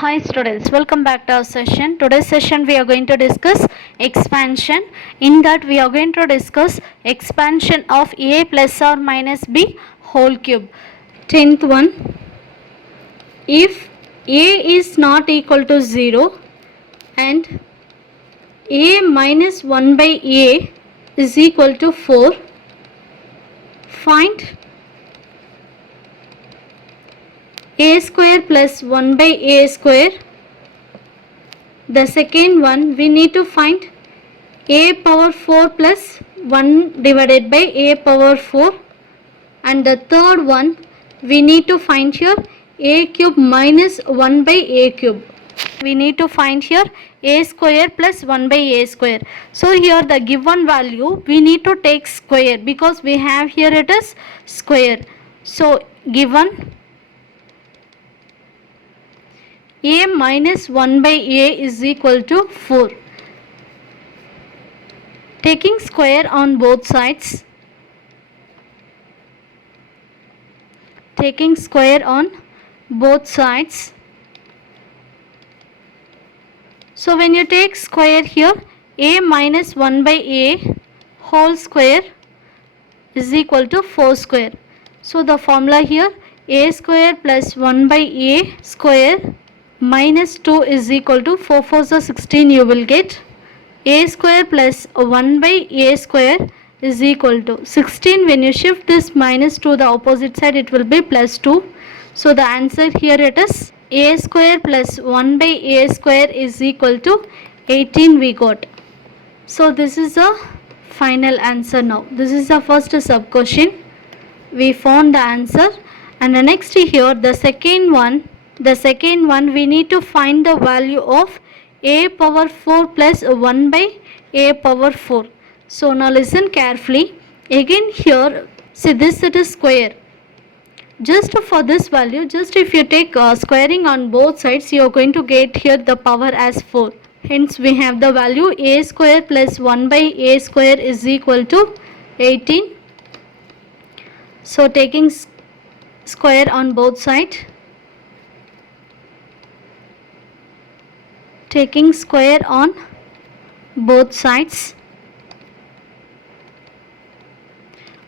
Hi students, welcome back to our session. Today's session we are going to discuss expansion. In that we are going to discuss expansion of a plus or minus b whole cube. 10th one, if a is not equal to 0 and a minus 1 by a is equal to 4, find a square plus 1 by a square. The second one, we need to find a power 4 plus 1 divided by a power 4. And the third one, we need to find here a cube minus 1 by a cube. We need to find here a square plus 1 by a square. So here the given value we need to take square because we have here it is square. So given a minus 1 by a is equal to 4. Taking square on both sides. Taking square on both sides. So when you take square here, a minus 1 by a whole square is equal to 4 square. So the formula here, a square plus 1 by a square minus 2 is equal to 4 4s are 16. You will get a square plus 1 by a square is equal to 16. When you shift this minus to the opposite side, it will be plus 2. So the answer here it is a square plus 1 by a square is equal to 18 we got. So this is the final answer now. This is the first sub question. We found the answer. And the next here, the second one we need to find the value of a power 4 plus 1 by a power 4. So now listen carefully. Again here, see this it is square. Just for this value, just if you take squaring on both sides, you are going to get here the power as 4. Hence we have the value a square plus 1 by a square is equal to 18. So taking square on both sides. Taking square on both sides.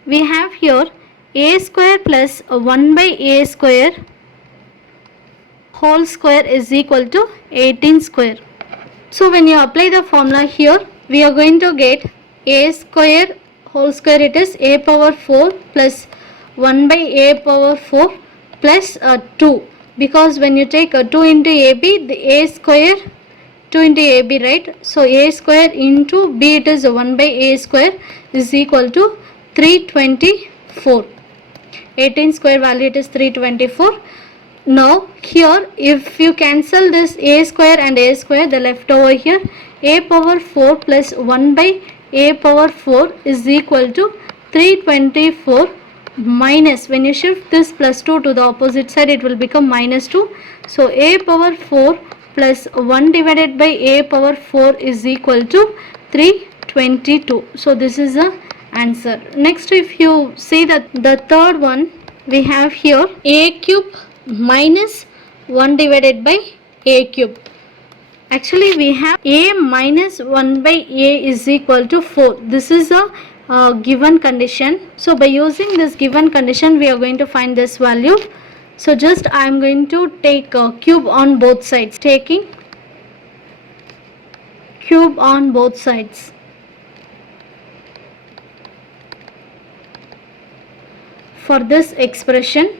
We have here a square plus 1 by a square whole square is equal to 18 square. So when you apply the formula here, we are going to get a square whole square, it is a power 4 plus 1 by a power 4 plus 2. Because when you take 2 into ab, the a square 2 into ab, right? So a square into b, it is 1 by a square is equal to 324. 18 square value it is 324. Now here if you cancel this a square and a square, the left over here a power 4 plus 1 by a power 4 is equal to 324 minus, when you shift this plus 2 to the opposite side, it will become minus 2. So a power 4 plus 1 divided by a power 4 is equal to 322. So this is the answer. Next, if you see that the third one, we have here a cube minus 1 divided by a cube. Actually we have a minus 1 by a is equal to 4. This is a given condition. So by using this given condition, we are going to find this value. So just I am going to take a cube on both sides. Taking cube on both sides. For this expression.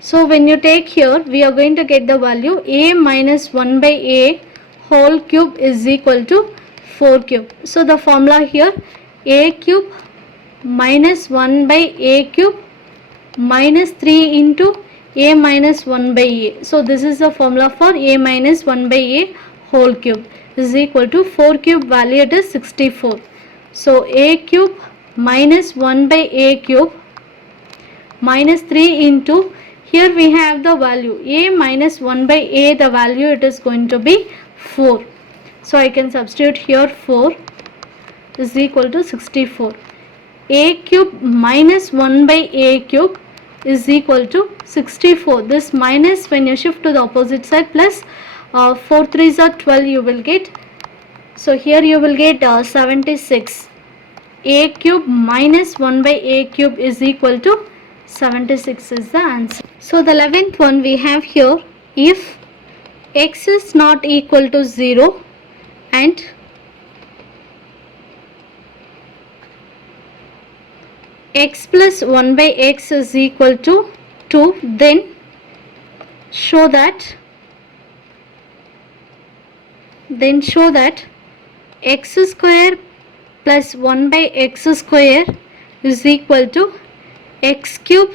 So when you take here, we are going to get the value a minus 1 by a whole cube is equal to 4 cube. So the formula here, a cube minus 1 by a cube minus 3 into a minus 1 by a. So this is the formula for a minus 1 by a whole cube is equal to 4 cube value, it is 64. So a cube minus 1 by a cube minus 3 into, here we have the value a minus 1 by a, the value it is going to be 4. So I can substitute here 4 is equal to 64. A cube minus 1 by a cube is equal to 64. This minus, when you shift to the opposite side, plus 4 3s are 12, you will get. So here you will get 76. A cube minus 1 by a cube is equal to 76 is the answer. So the 11th one we have here, if x is not equal to 0 and x plus 1 by x is equal to 2, then show that x square plus 1 by x square is equal to x cube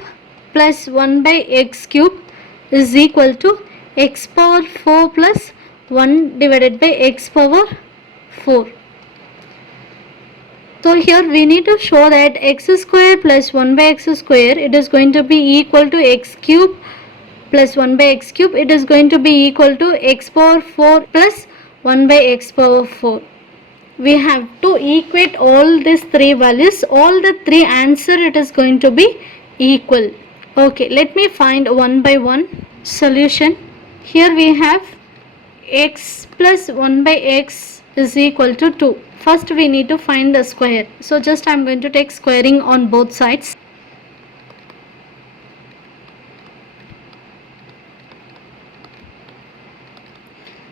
plus 1 by x cube is equal to x power 4 plus 1 divided by x power 4. So here we need to show that x square plus 1 by x square, it is going to be equal to x cube plus 1 by x cube, it is going to be equal to x power 4 plus 1 by x power 4. We have to equate all these three values, all the three answer it is going to be equal. Okay, let me find one by one solution. Here we have x plus 1 by x is equal to 2. First we need to find the square. So just I am going to take squaring on both sides.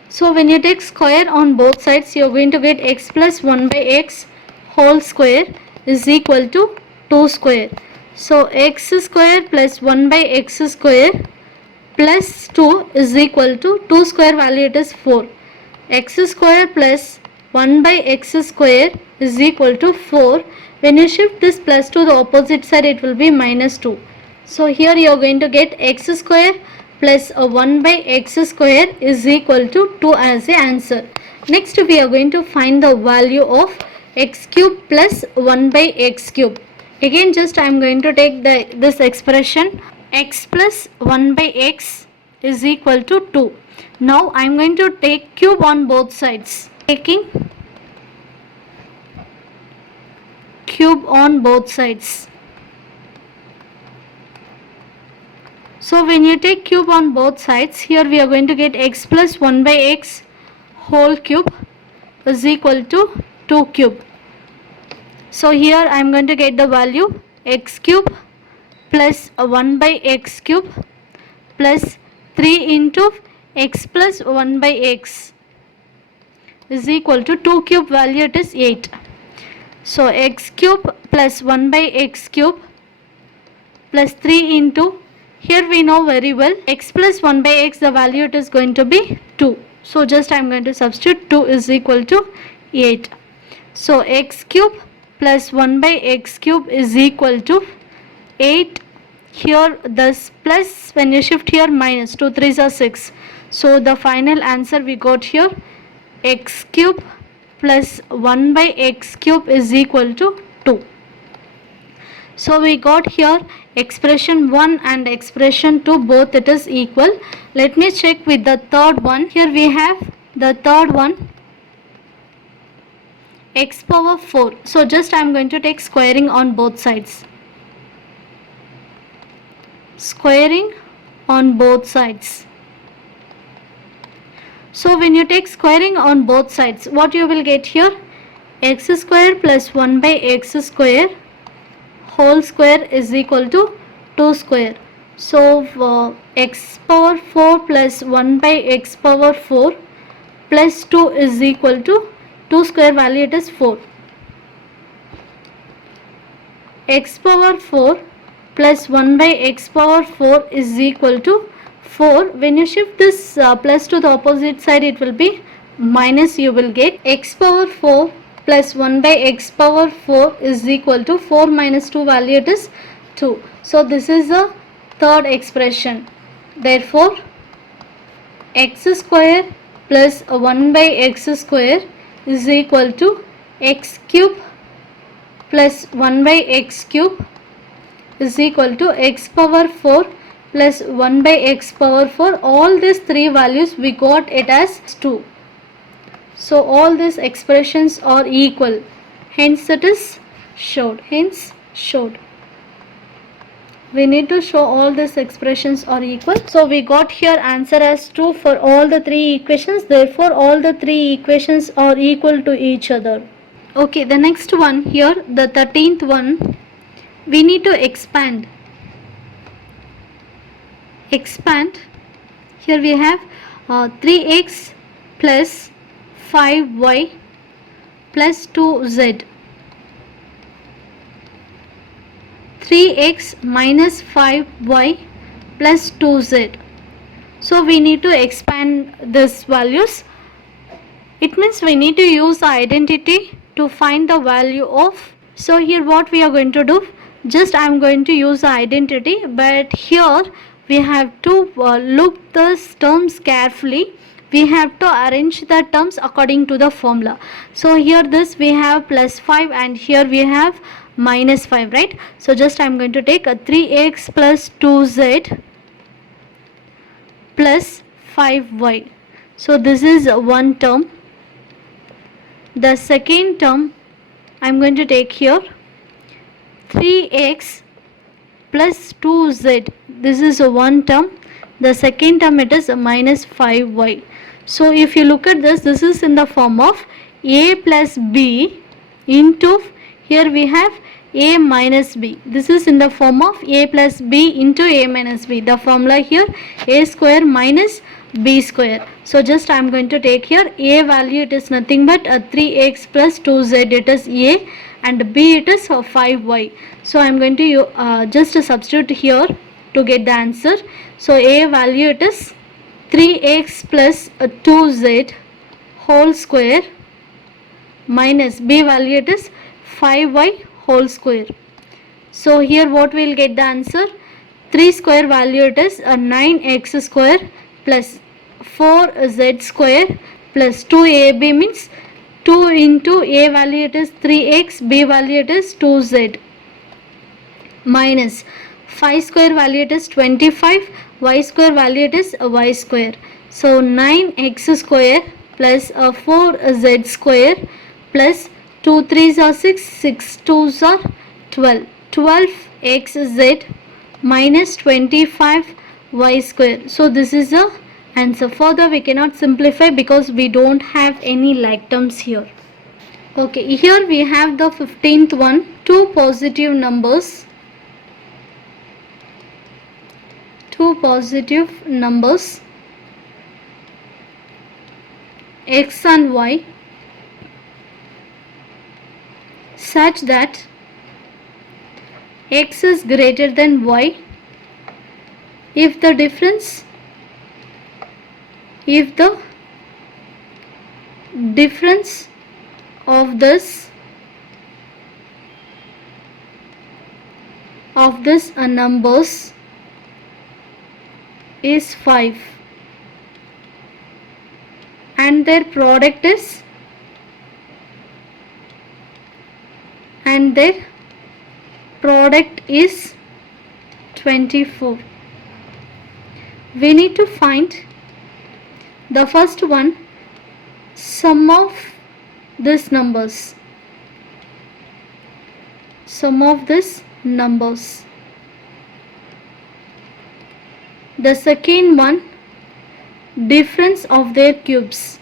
So when you take square on both sides, you are going to get x plus 1 by x whole square is equal to 2 square. So x square plus 1 by x square plus 2 is equal to 2 square value, it is 4. X square plus 1 by x square is equal to 4. When you shift this plus to the opposite side, it will be minus 2. So here you are going to get x square plus 1 by x square is equal to 2 as the answer. Next we are going to find the value of x cube plus 1 by x cube. Again just I am going to take this expression x plus 1 by x is equal to 2. Now I am going to take cube on both sides. Taking cube on both sides. So when you take cube on both sides, here we are going to get x plus 1 by x whole cube is equal to 2 cube. So here I am going to get the value x cube plus 1 by x cube plus 3 into x plus 1 by x is equal to 2 cube value, it is 8. So x cube plus 1 by x cube plus 3 into, here we know very well x plus 1 by x, the value it is going to be 2. So just I am going to substitute 2 is equal to 8. So x cube plus 1 by x cube is equal to 8. Here this plus, when you shift here minus, 2 3s are 6. So the final answer we got here x cube plus 1 by x cube is equal to 2. So we got here expression 1 and expression 2, both it is equal. Let me check with the third one. Here we have the third one, x power 4. So just I am going to take squaring on both sides. Squaring on both sides. So when you take squaring on both sides, what you will get here, x square plus 1 by x square whole square is equal to 2 square. So x power 4 plus 1 by x power 4 plus 2 is equal to 2 square value, it is 4. X power 4 plus 1 by x power 4 is equal to 4. When you shift this plus to the opposite side, it will be minus, you will get x power 4 plus 1 by x power 4 is equal to 4 minus 2 value, it is 2. So this is the third expression. Therefore x square plus 1 by x square is equal to x cube plus 1 by x cube is equal to x power 4 plus 1 by x power 4. All these three values we got it as 2. So all these expressions are equal, hence it is showed, We need to show all these expressions are equal. So we got here answer as 2 for all the 3 equations. Therefore all the 3 equations are equal to each other. Okay, the next one here, the 13th one, we need to expand. Here we have 3x plus 5y plus 2z. 3x minus 5y plus 2z. So we need to expand these values. It means we need to use the identity to find the value of. So here what we are going to do, just I am going to use the identity, but here we have to look the terms carefully. We have to arrange the terms according to the formula. So here this we have plus 5 and here we have minus 5, right? So just I am going to take a 3x plus 2z plus 5y. So this is one term. The second term I am going to take here 3x plus 2z. This is one term. The second term it is minus 5y. So if you look at this, this is in the form of a plus b into, here we have a minus b. This is in the form of a plus b into a minus b. The formula here a square minus b square. So just I am going to take here a value, it is nothing but 3x plus 2z, it is a, and b it is 5y. So I am going to just substitute here to get the answer. So a value it is 3x plus 2z whole square minus b value it is 5y whole square. So here what we will get the answer, 3 square value it is 9x square plus 4z square plus 2ab means 2 into a value it is 3x, b value it is 2z, minus 5 square value it is 25, y square value it is y square. So 9x square plus 4z square plus 2 3s are 6, 6 2s are 12, 12xz minus 25y square. So this is the answer. Further we cannot simplify because we don't have any like terms here. Okay, here we have the 15th one, two positive numbers x and y such that x is greater than y if the difference of this numbers is 5 and their product is 24. We need to find the first one, sum of these numbers. The second one, difference of their cubes.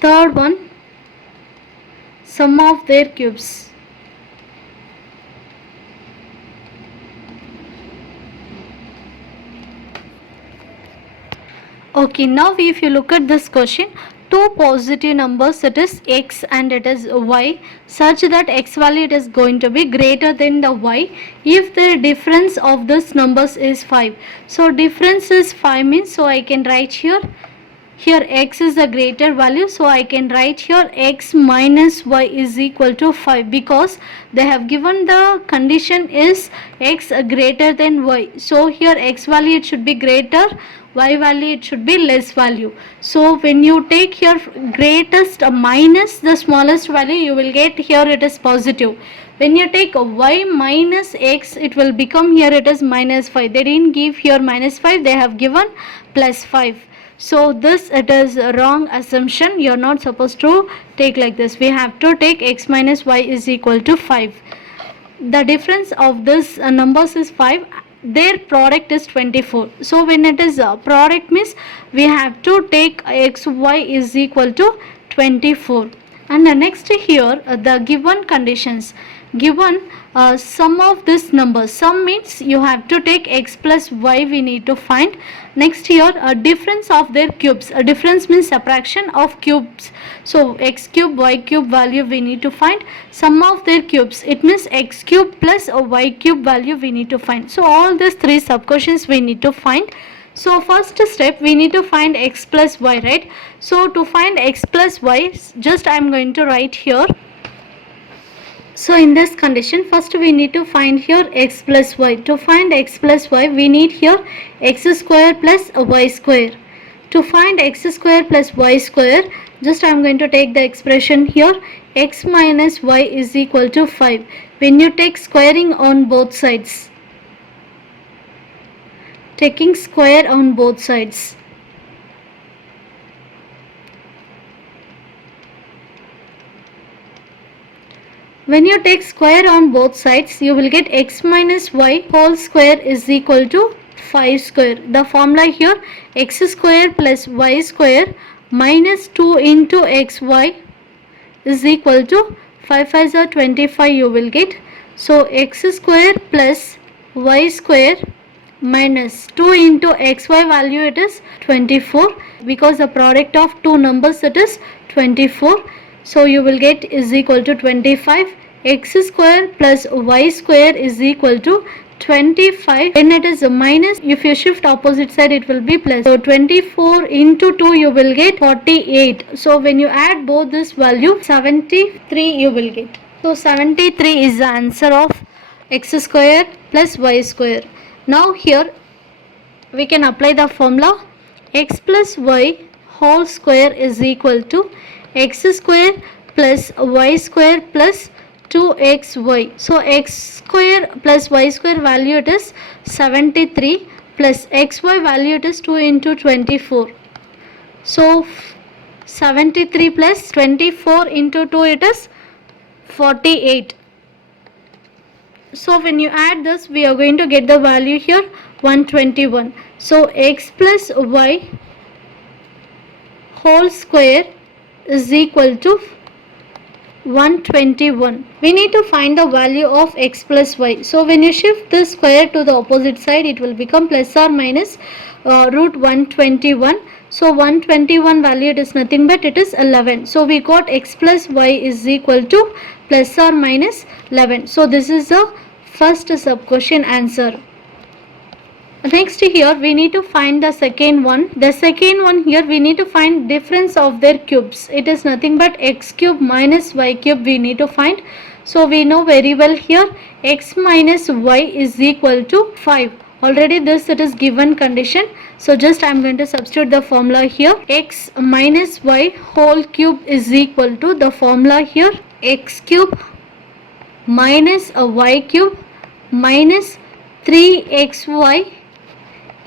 Third one, sum of their cubes. Okay, now if you look at this question, two positive numbers, it is x and it is y, such that x value it is going to be greater than the y if the difference of this numbers is 5. So difference is 5 means, so I can write here x is a greater value, so I can write here x minus y is equal to 5 because they have given the condition is x greater than y. So here x value it should be greater, y value it should be less value. So when you take here greatest minus the smallest value, you will get here it is positive. When you take y minus x, it will become here it is minus 5. They didn't give here minus 5, they have given plus 5. So this, it is a wrong assumption. You're not supposed to take like this. We have to take x minus y is equal to 5. The difference of this numbers is 5. Their product is 24. So when it is a product means we have to take x y is equal to 24. And next here the given conditions, given sum of this numbers. Sum means you have to take x plus y, we need to find. Next here a difference of their cubes. A difference means subtraction of cubes. So x cube y cube value we need to find. Sum of their cubes, it means x cube plus a y cube value we need to find. So all these three sub questions we need to find. So first step we need to find x plus y, right? So to find x plus y, just I am going to write here. So in this condition, first we need to find here x plus y. To find x plus y, we need here x square plus y square. To find x square plus y square, just I am going to take the expression here, x minus y is equal to 5. When you take squaring on both sides, taking square on both sides, when you take square on both sides, you will get x minus y whole square is equal to 5 square. The formula here, x square plus y square minus 2 into xy is equal to 5 5 are 25 you will get. So x square plus y square minus 2 into xy value, it is 24, because the product of two numbers it is 24. So you will get is equal to 25. X square plus y square is equal to 25. When it is a minus, if you shift opposite side it will be plus. So 24 into 2 you will get 48. So when you add both this value, 73 you will get. So 73 is the answer of x square plus y square. Now here we can apply the formula, x plus y whole square is equal to x square plus y square plus 2xy. So x square plus y square value it is 73 plus xy value it is 2 into 24. So 73 plus 24 into 2 it is 48. So when you add this, we are going to get the value here 121. So x plus y whole square is equal to 121. We need to find the value of x plus y. So when you shift this square to the opposite side, it will become plus or minus root 121. So 121 value, it is nothing but it is 11. So we got x plus y is equal to plus or minus 11. So this is the first sub question answer. Next here we need to find the second one. The second one here we need to find difference of their cubes. It is nothing but x cube minus y cube we need to find. So we know very well here x minus y is equal to 5. Already this it is given condition. So just I am going to substitute the formula here. X minus y whole cube is equal to the formula here, x cube minus a y cube minus 3xy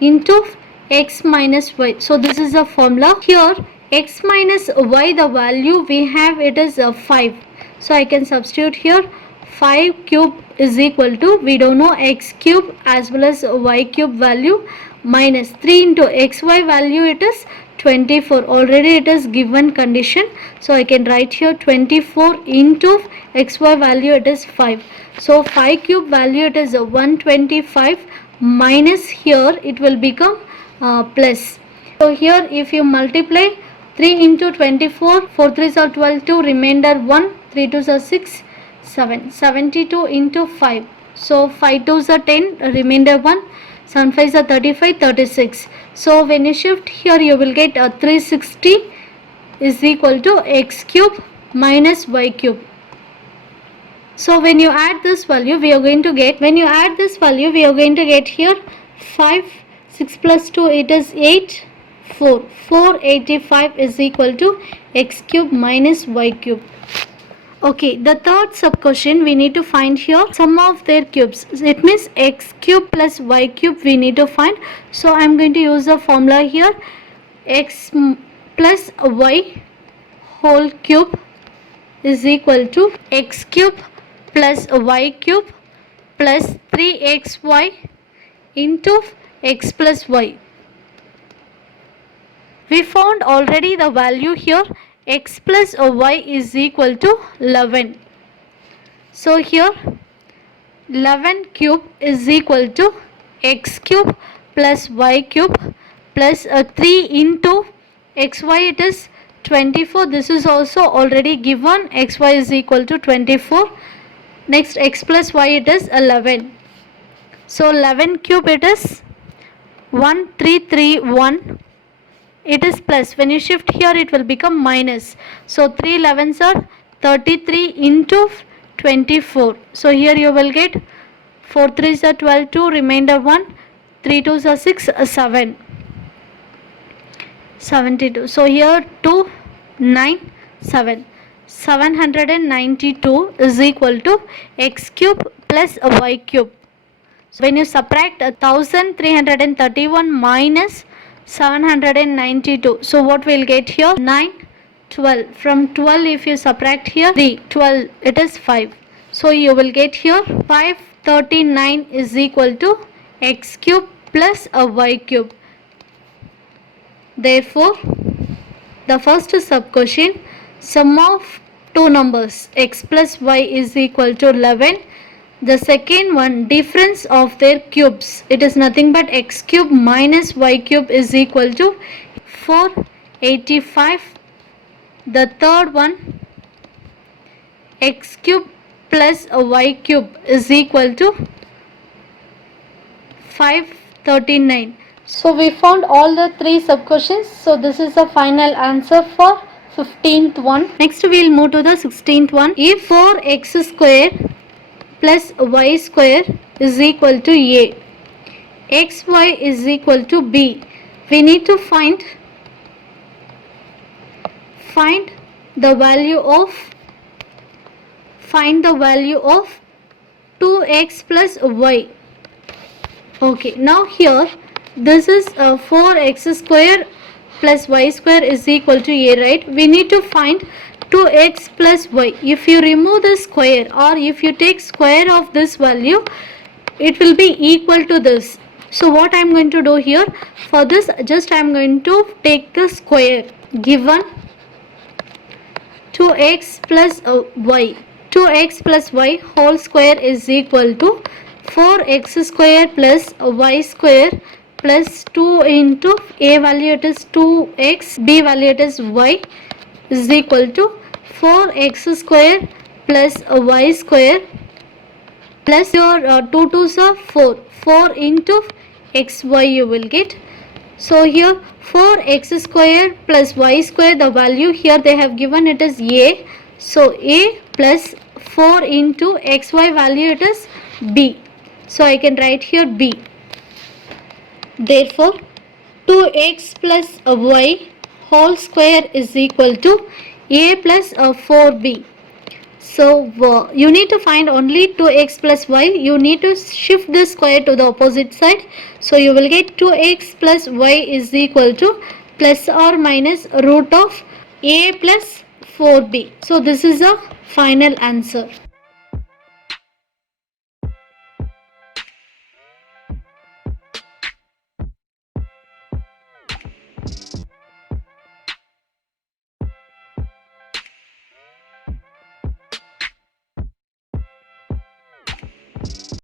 into x minus y. So this is the formula. Here x minus y, the value we have it is 5. So I can substitute here 5 cube is equal to, we don't know x cube as well as y cube value, minus 3 into xy value it is 24. Already it is given condition. So I can write here 24 into xy value it is 5. So 5 cube value it is 125 minus here it will become plus. So here if you multiply 3 into 24, 4 3s are 12, 2 remainder 1, 3 2s are 6, 7, 72 into 5. So 5 2s are 10, remainder 1, 7 5s are 35, 36. So when you shift here you will get 360 is equal to x cube minus y cube. So when you add this value we are going to get, here 5, 6 plus 2 it is 8, 4, 485 is equal to x cube minus y cube. Okay, the third sub question we need to find here sum of their cubes. It means x cube plus y cube we need to find. So I am going to use the formula here, x plus y whole cube is equal to x cube plus y cube plus 3xy into x plus y. We found already the value here, x plus y is equal to 11. So here 11 cube is equal to x cube plus y cube plus 3 into xy, it is 24. This is also already given, xy is equal to 24. Next x plus y, it is 11. So 11 cube, it is 1331. It is plus. When you shift here, it will become minus. So 3 11s are 33 into 24. So here you will get 4 3s are 12, 2, remainder 1, 3 2s are 6, 7. 72. So here 2, 9, 7. 792 is equal to x cube plus y cube. So when you subtract 1331 minus 792, so what we'll get here? 9, 12. From 12, if you subtract here 3, 12, it is 5. So you will get here 539 is equal to x cube plus a y cube. Therefore, the first sub question, sum of two numbers x plus y is equal to 11. The second one, difference of their cubes, it is nothing but x cube minus y cube is equal to 485. The third one, x cube plus y cube is equal to 539. So we found all the three sub questions. So this is the final answer for 15th one. Next we will move to the 16th one. If 4x square plus y square is equal to a, xy is equal to b, we need to find the value of 2x plus y. Okay, now here this is 4x square plus y square is equal to a, right? We need to find 2x plus y. If you remove the square or if you take square of this value, it will be equal to this. So what I am going to do here, for this just I am going to take the square given 2x plus y. 2x plus y whole square is equal to 4x square plus y square plus 2 into a value it is 2x, b value it is y, is equal to 4x square plus y square plus your 2 2s are 4 into xy you will get. So here 4x square plus y square, the value here they have given it is a. So a plus 4 into xy value it is b. So I can write here b. Therefore 2x plus y whole square is equal to a plus 4b. So you need to find only 2x plus y. You need to shift the square to the opposite side. So you will get 2x plus y is equal to plus or minus root of a plus 4b. So this is a final answer.